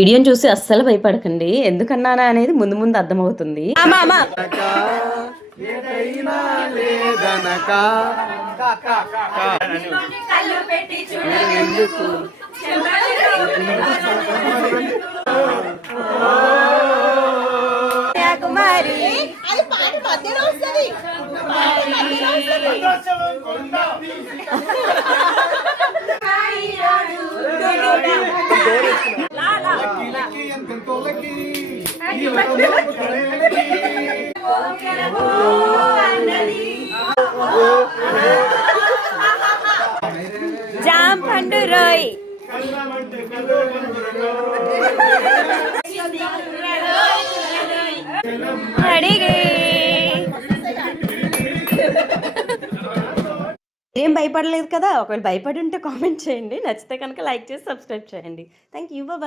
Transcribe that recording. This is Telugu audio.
వీడియోని చూసి అస్సలు భయపడకండి, ఎందుకన్నానా అనేది ముందు ముందు అర్థమవుతుంది. జామ్ పండు రోయ్ ఏం భయపడలేదు కదా. ఒకవేళ భయపడి ఉంటే కామెంట్ చేయండి, నచ్చితే కనుక లైక్ చేసి సబ్స్క్రైబ్ చేయండి. Thank you, bye.